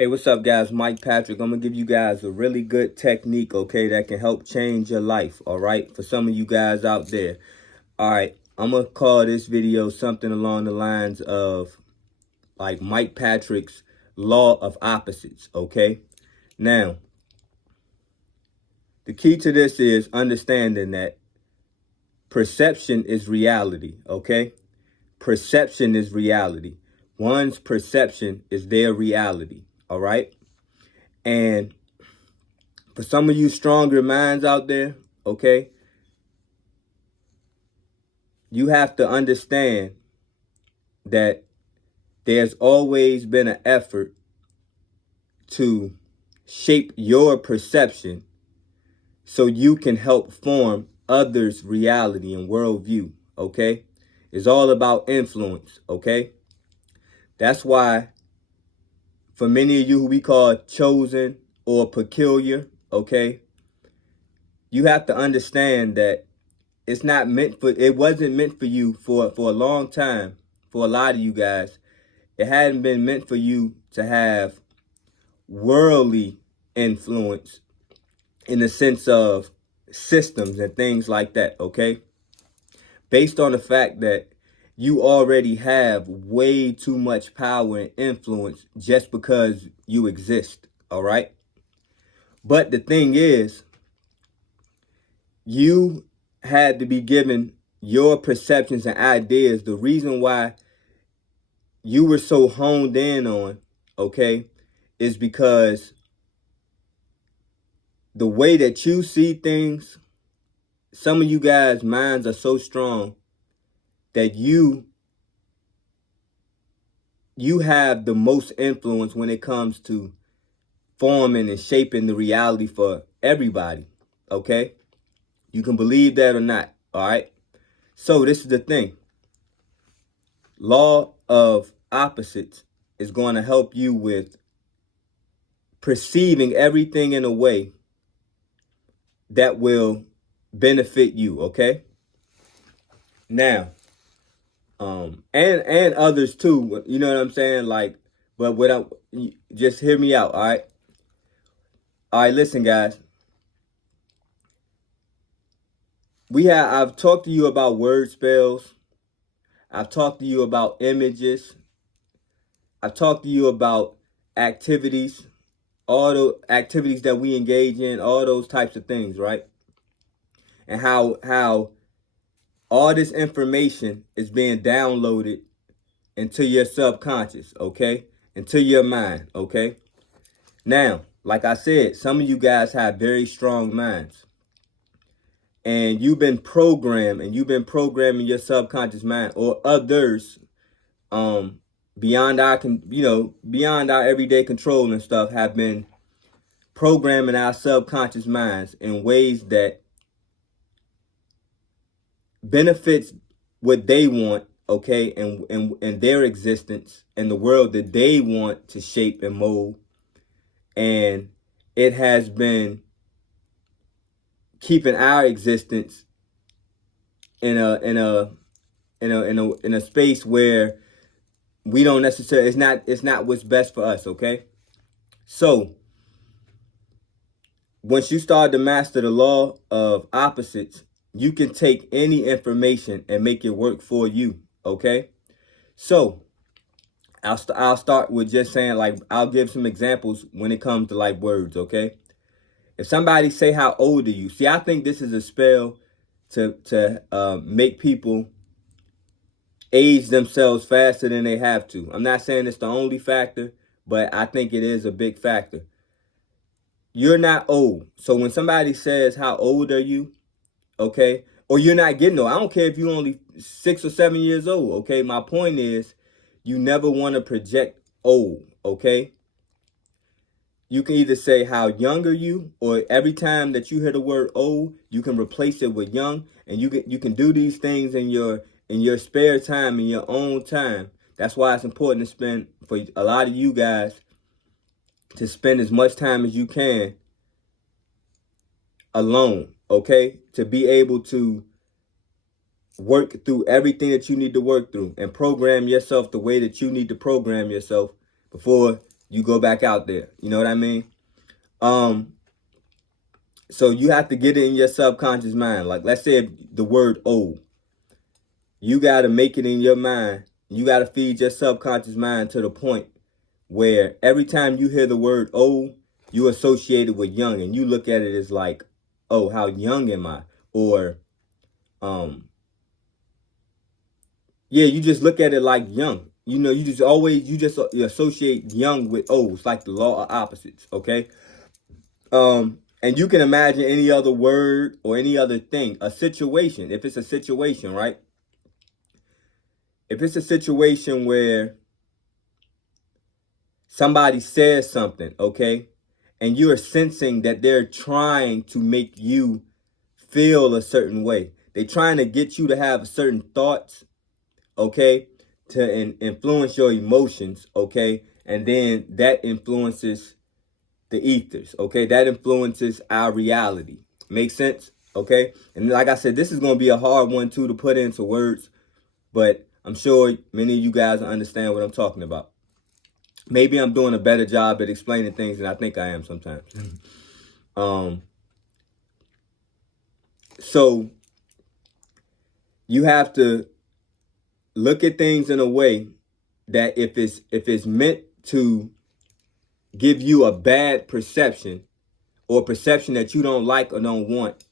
Hey, what's up, guys? Mike Patrick. I'm going to give you guys a really good technique, okay, that can help change your life, all right? For some of you guys out there. All right, I'm going to call this video something along the lines of like Mike Patrick's law of opposites, okay? Now, the key to this is understanding that perception is reality, okay? Perception is reality. One's perception is their reality, all right? And for some of you stronger minds out there, okay, you have to understand that there's always been an effort to shape your perception so you can help form others' reality and worldview, okay? It's all about influence, okay? That's why for many of you who we call chosen or peculiar, okay, you have to understand that it wasn't meant for you for a long time. For a lot of you guys, it hadn't been meant for you to have worldly influence in the sense of systems and things like that, okay? Based on the fact that you already have way too much power and influence just because you exist, all right? But the thing is, you had to be given your perceptions and ideas. The reason why you were so honed in on, okay, is because the way that you see things, some of you guys' minds are so strong that you have the most influence when it comes to forming and shaping the reality for everybody, okay? You can believe that or not, all right? So this is the thing. Law of opposites is going to help you with perceiving everything in a way that will benefit you, okay? Now, and others too, you know what I'm saying? Like, but just hear me out, all right? All right, listen, guys. I've talked to you about word spells. I've talked to you about images. I've talked to you about activities, all the activities that we engage in, all those types of things, right? And how all this information is being downloaded into your subconscious, okay? Into your mind, okay? Now, like I said, some of you guys have very strong minds. And you've been programmed and you've been programming your subconscious mind or others beyond our everyday control and stuff have been programming our subconscious minds in ways that benefits what they want, okay, and their existence and the world that they want to shape and mold. And it has been keeping our existence in a space where we don't necessarily, it's not what's best for us, okay? So once you start to master the law of opposites, you can take any information and make it work for you, okay? So I'll start with just saying, like, I'll give some examples when it comes to like words, okay? If somebody say, how old are you? See, I think this is a spell to make people age themselves faster than they have to. I'm not saying it's the only factor, but I think it is a big factor. You're not old. So when somebody says, how old are you? Okay. Or you're not getting old. I don't care if you're only 6 or 7 years old. Okay. My point is, you never want to project old. Okay. You can either say how young are you, or every time that you hear the word old, you can replace it with young, and you can do these things in your spare time, in your own time. That's why it's important to spend, for a lot of you guys, to spend as much time as you can alone, okay? To be able to work through everything that you need to work through and program yourself the way that you need to program yourself before you go back out there. You know what I mean? So you have to get it in your subconscious mind. Like, let's say the word "oh," you got to make it in your mind. You got to feed your subconscious mind to the point where every time you hear the word "oh," you associate it with young, and you look at it as like, "Oh, how young am I?" Or, yeah, you just look at it like young. You know, you associate young with "oh." It's like the law of opposites. Okay. And you can imagine any other word or any other thing, a situation. If it's a situation, right? If it's a situation where somebody says something, okay, and you're sensing that they're trying to make you feel a certain way, they're trying to get you to have certain thoughts, okay, to influence your emotions, okay, and then that influences the ethers, okay, that influences our reality. Make sense? Okay, and like I said, this is going to be a hard one too to put into words, but I'm sure many of you guys understand what I'm talking about. Maybe I'm doing a better job at explaining things than I think I am sometimes. So you have to look at things in a way that if it's meant to give you a bad perception or perception that you don't like or don't want,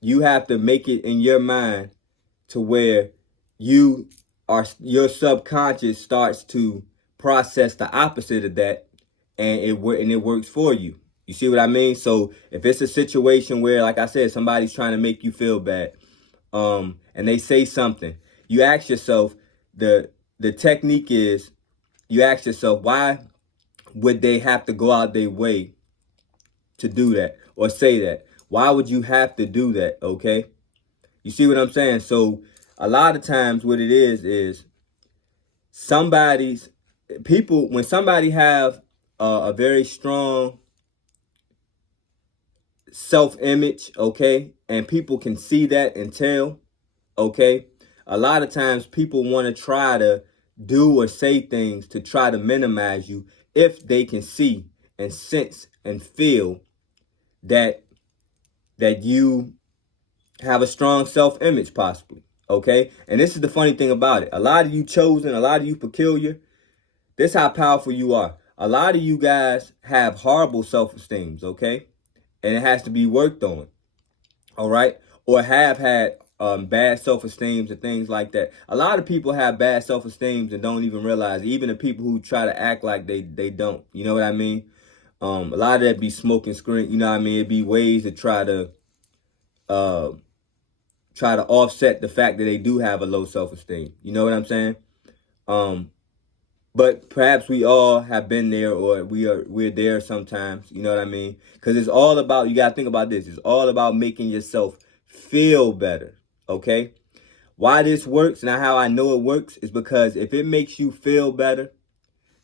you have to make it in your mind to where your subconscious starts to process the opposite of that, and it works for you. You see what I mean? So if it's a situation where, like I said, somebody's trying to make you feel bad, and they say something, you ask yourself, the technique is, you ask yourself, why would they have to go out their way to do that or say that? Why would you have to do that? Okay, you see what I'm saying? So a lot of times what it is when somebody have a very strong self-image, okay, and people can see that and tell, okay, a lot of times people want to try to do or say things to try to minimize you if they can see and sense and feel that you have a strong self-image, possibly. Okay, and this is the funny thing about it. A lot of you chosen, a lot of you peculiar, this is how powerful you are. A lot of you guys have horrible self-esteems, okay, and it has to be worked on. All right, or have had bad self-esteems and things like that. A lot of people have bad self-esteems and don't even realize it. Even the people who try to act like they don't. You know what I mean? A lot of that be smoke and screen. You know what I mean? It'd be ways to try to offset the fact that they do have a low self-esteem. You know what I'm saying? But perhaps we all have been there, or we're there sometimes. You know what I mean? Because it's all about, you gotta think about this. It's all about making yourself feel better. Okay? Why this works and how I know it works is because if it makes you feel better,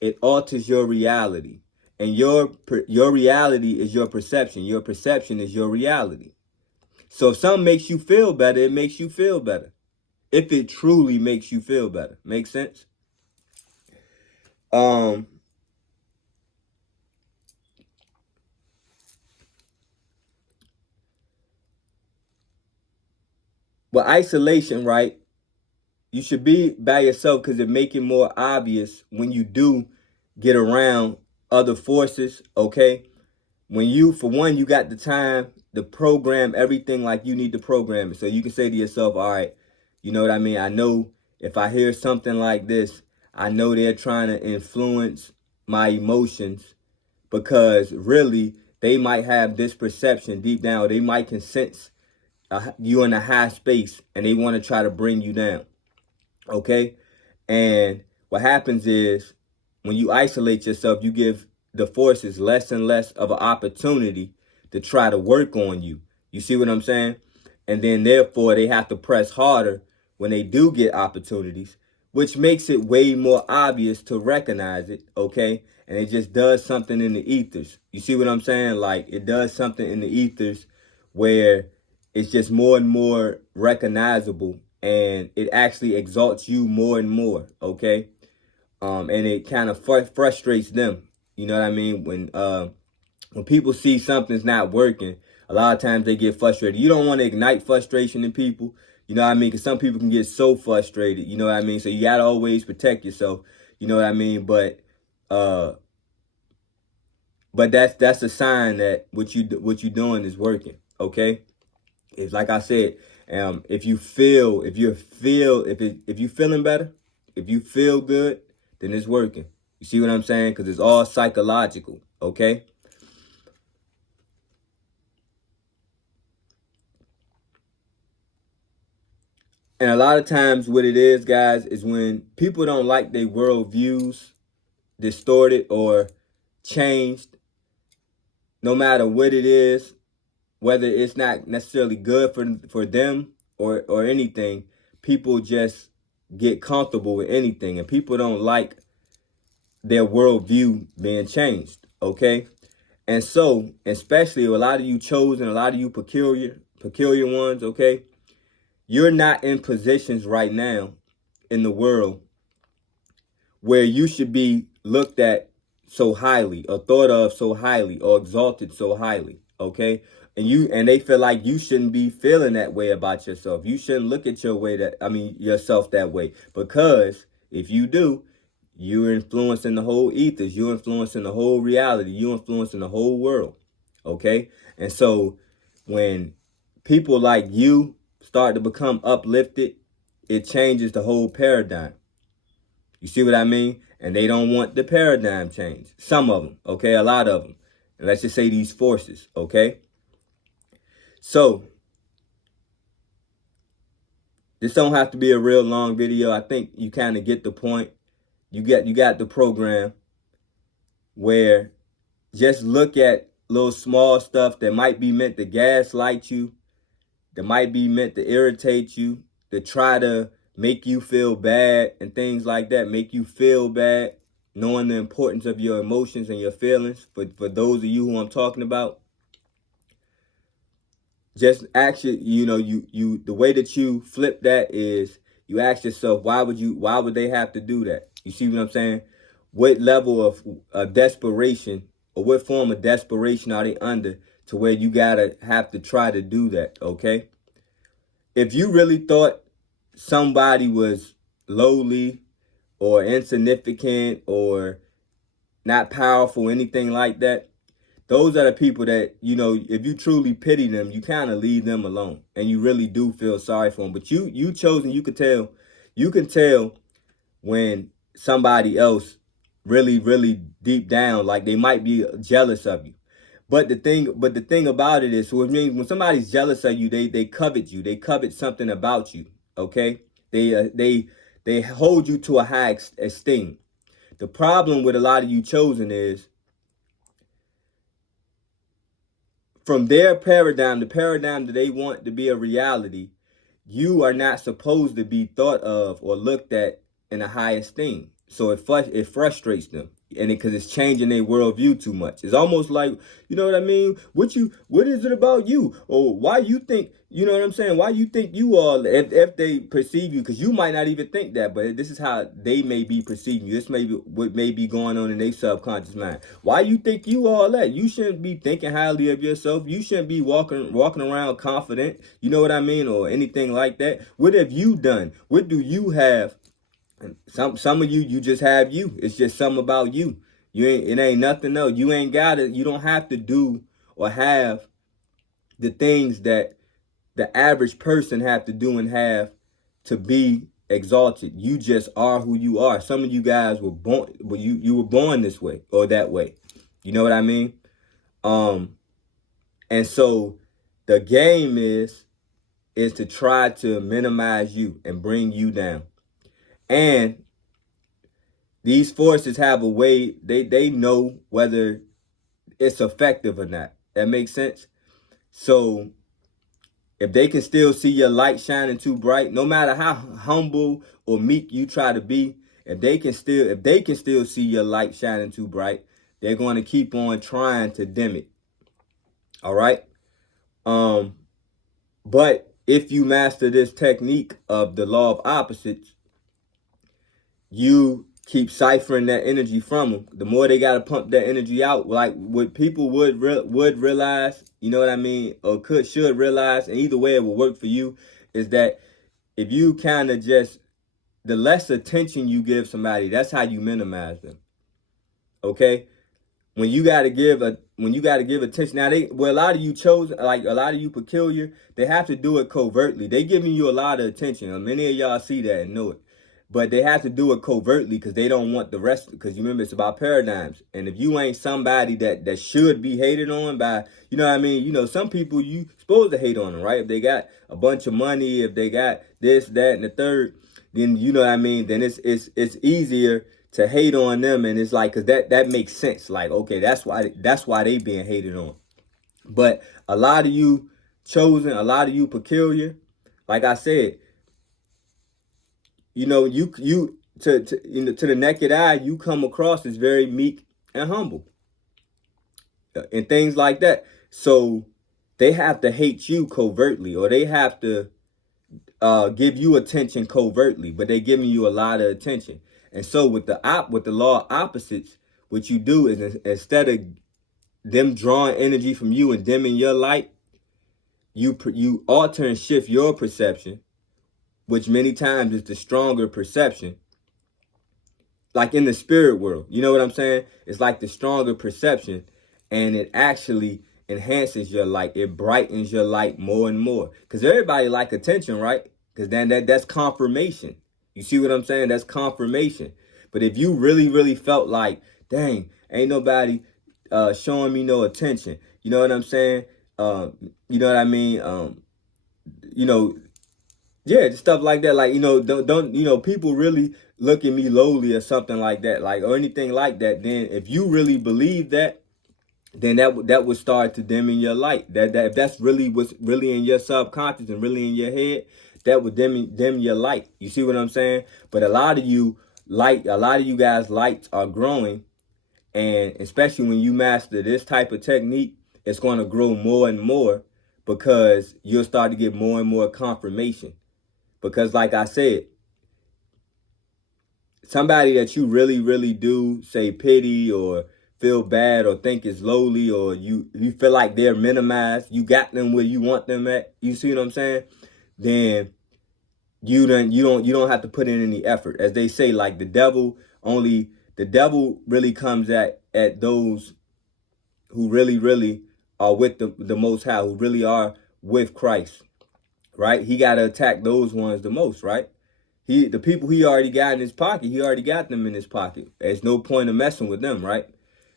it alters your reality. And your reality is your perception. Your perception is your reality. So if something makes you feel better, it makes you feel better. If it truly makes you feel better. Make sense? But isolation, right? You should be by yourself because it make it more obvious when you do get around other forces, okay? When you, for one, you got the time to program everything like you need to program it. So you can say to yourself, all right, you know what I mean? I know if I hear something like this, I know they're trying to influence my emotions, because really they might have this perception deep down. They might can sense you in a high space and they want to try to bring you down. Okay? And what happens is when you isolate yourself, you give the forces less and less of an opportunity to try to work on you. You see what I'm saying? And then therefore they have to press harder when they do get opportunities, which makes it way more obvious to recognize it, okay? And it just does something in the ethers. You see what I'm saying? Like, it does something in the ethers where it's just more and more recognizable, and it actually exalts you more and more, okay? And it kind of frustrates them, You know what I mean? When people see something's not working, a lot of times they get frustrated. You don't want to ignite frustration in people. You know what I mean? Because some people can get so frustrated. You know what I mean? So you got to always protect yourself. You know what I mean? But that's a sign that what you're doing is working. Okay? It's like I said, if you're feeling better, if you feel good, then it's working. You see what I'm saying? Because it's all psychological. Okay? And a lot of times what it is, guys, is when people don't like their worldviews distorted or changed, no matter what it is, whether it's not necessarily good for them or anything, people just get comfortable with anything. And people don't like their worldview being changed, okay? And so, especially a lot of you chosen, a lot of you peculiar ones, okay? You're not in positions right now in the world where you should be looked at so highly or thought of so highly or exalted so highly, okay? And they feel like you shouldn't be feeling that way about yourself. You shouldn't look at yourself that way, because if you do, you're influencing the whole ethos, you're influencing the whole reality, you're influencing the whole world, okay? And so when people like you start to become uplifted, it changes the whole paradigm. You see what I mean? And they don't want the paradigm change. Some of them, okay? A lot of them. And let's just say these forces, okay? So, this don't have to be a real long video. I think you kind of get the point. You got the program where just look at little small stuff that might be meant to gaslight you, that might be meant to irritate you, to try to make you feel bad and things like that, make you feel bad, knowing the importance of your emotions and your feelings for those of you who I'm talking about. Just actually, you the way that you flip that is you ask yourself, why would they have to do that? You see what I'm saying? What level of desperation, or what form of desperation are they under to where you gotta have to try to do that, okay? If you really thought somebody was lowly or insignificant or not powerful, anything like that, those are the people that, if you truly pity them, you kind of leave them alone and you really do feel sorry for them. But you chosen, you can tell when somebody else really, really deep down, like they might be jealous of you. But the thing about it is, so it means when somebody's jealous of you, they covet you. They covet something about you. Okay, they hold you to a high esteem. The problem with a lot of you chosen is, from their paradigm, the paradigm that they want to be a reality, you are not supposed to be thought of or looked at in a high esteem. So it frustrates them, and because it's changing their worldview too much. It's almost like, you know what I mean? What is it about you? Or why you think, you know what I'm saying? Why you think you are, if they perceive you, because you might not even think that, but this is how they may be perceiving you. This may be what may be going on in their subconscious mind. Why you think you all that? You shouldn't be thinking highly of yourself. You shouldn't be walking around confident. You know what I mean? Or anything like that. What have you done? What do you have? Some of you just have you. It's just something about you. It ain't nothing else. You don't have to do or have the things that the average person have to do and have to be exalted. You just are who you are. Some of you guys were born, you were born this way or that way. You know what I mean? And so the game is to try to minimize you and bring you down. And these forces have a way, they know whether it's effective or not. That makes sense? So if they can still see your light shining too bright, no matter how humble or meek you try to be, if they can still see your light shining too bright, they're going to keep on trying to dim it. All right? But if you master this technique of the law of opposites, you keep ciphering that energy from them, the more they got to pump that energy out. Like what people would realize, you know what I mean, or should realize, and either way it will work for you, is that if you kind of just, the less attention you give somebody, that's how you minimize them. Okay? When you gotta give attention. Now a lot of you chosen, like a lot of you peculiar, they have to do it covertly. They giving you a lot of attention. Many of y'all see that and know it. But they have to do it covertly because they don't want the rest, because you remember it's about paradigms. And if you ain't somebody that should be hated on by, you know what I mean? You know, some people you supposed to hate on them, right? If they got a bunch of money, if they got this, that, and the third, then you know what I mean, then it's easier to hate on them. And it's like, cause that makes sense. Like, okay, that's why they being hated on. But a lot of you chosen, a lot of you peculiar, like I said, you know, you to the naked eye, you come across as very meek and humble and things like that. So they have to hate you covertly, or they have to give you attention covertly, but they're giving you a lot of attention. And so with the law of opposites, what you do is, instead of them drawing energy from you and dimming your light, you alter and shift your perception, which many times is the stronger perception. Like in the spirit world, you know what I'm saying? It's like the stronger perception, and it actually enhances your light. It brightens your light more and more. Because everybody like attention, right? Because then that's confirmation. You see what I'm saying? That's confirmation. But if you really, really felt like, dang, ain't nobody showing me no attention, you know what I'm saying? You know what I mean? You know, yeah, just stuff like that. Like, you know, don't you know, people really look at me lowly or something like that, like, or anything like that. Then if you really believe that, then that would start to dim in your light. That if that's really what's really in your subconscious and really in your head, that would dim your light. You see what I'm saying? But a lot of you guys' lights are growing, and especially when you master this type of technique, it's going to grow more and more, because you'll start to get more and more confirmation. Because like I said, somebody that you really, really do say pity or feel bad or think is lowly, or you feel like they're minimized, you got them where you want them at, you see what I'm saying? Then you don't have to put in any effort. As they say, like the devil really comes at those who really, really are with the Most High, who really are with Christ, right? He got to attack those ones the most, right? The people he already got in his pocket, he already got them in his pocket. There's no point of messing with them, right?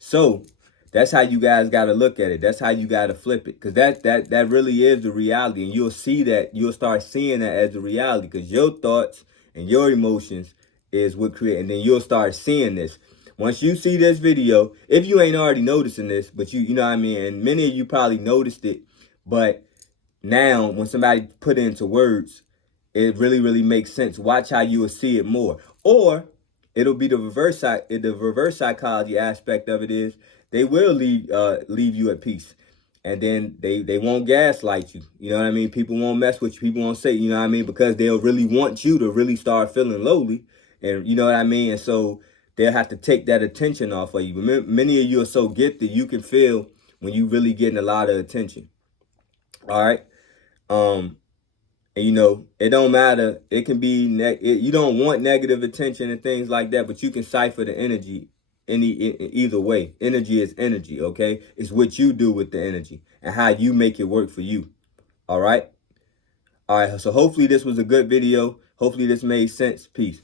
So that's how you guys got to look at it. That's how you got to flip it, because that really is the reality, and you'll see that. You'll start seeing that as the reality, because your thoughts and your emotions is what create, and then you'll start seeing this. Once you see this video, if you ain't already noticing this, but you know what I mean, and many of you probably noticed it, but now when somebody put it into words, it really, really makes sense. Watch how you will see it more. Or it'll be the reverse psychology aspect of it is they will leave you at peace. And then they won't gaslight you. You know what I mean? People won't mess with you. People won't say, you know what I mean? Because they'll really want you to really start feeling lowly. And you know what I mean? And so they'll have to take that attention off of you. But many of you are so gifted, you can feel when you really getting a lot of attention. All right? And you know, it don't matter. It can be, you don't want negative attention and things like that, but you can cipher the energy either way. Energy is energy, okay? It's what you do with the energy and how you make it work for you. All right? All right, so hopefully this was a good video. Hopefully this made sense. Peace.